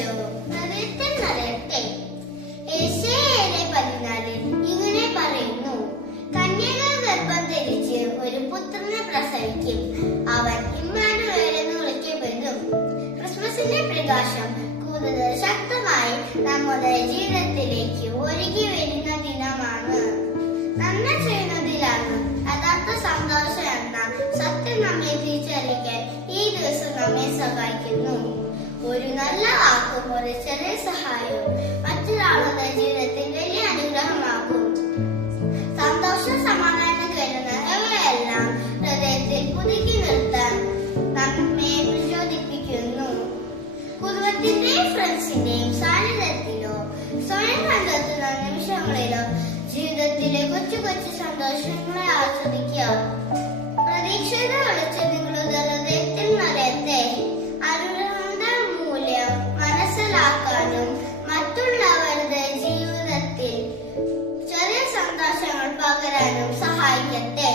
സന്തോഷവും ഹൃദയത്തിൽ നിറയട്ടെ. യെശയ്യാ 14 ഇങ്ങനെ പറയുന്നു: കന്യക ഗർഭം ധരിച്ച് ഒരു പുത്രനെ പ്രസവിക്കും, അവൻ ഇമ്മാനുവേൽ എന്ന് വിളിക്കപ്പെടും. ക്രിസ്മസിന്റെ പ്രകാശം കൂടുതൽ ശക്തമായി നമ്മുടെ ജീവിതത്തിലേക്ക് ഒഴുകി വരുന്ന ദിനമാണ്. നന്മ ചെയ്യുന്നതിലാണ് യഥാർത്ഥ സന്തോഷം എന്ന സത്യം നമ്മെ തിരിച്ചറിയിക്കാൻ ഈ ദിവസം നമ്മെ സഹായിക്കുന്നു. ഒരു നല്ല വാക്കും ഒരു ചെറിയ സഹായവും മറ്റൊരാളുടെ ജീവിതത്തിൽ വലിയ അനുഗ്രഹമാകും. സന്തോഷം, സമാധാനം കരുതുന്ന ഇവയെല്ലാം ഹൃദയത്തിൽ പുതുക്കി നിർത്താൻ നമ്മെ പ്രചോദിപ്പിക്കുന്നു. കുടുംബത്തിന്റെയും ഫ്രണ്ട്സിന്റെയും സാന്നിധ്യത്തിലോ സ്വയം കണ്ടെത്തുന്ന നിമിഷങ്ങളിലോ ജീവിതത്തിലെ കൊച്ചു കൊച്ചു സന്തോഷങ്ങളെ ആസ്വദിക്കുക. പ്രതീക്ഷയുടെ വെളിച്ചം നിങ്ങളുടെ ഹൃദയത്തിൽ നിറയട്ടെ. അനുഗ്രഹങ്ങളുടെ മൂല്യം മനസ്സിലാക്കാനും മറ്റുള്ളവരുടെ ജീവിതത്തിൽ ചെറിയ സന്തോഷങ്ങൾ പകരാനും സഹായിക്കട്ടെ.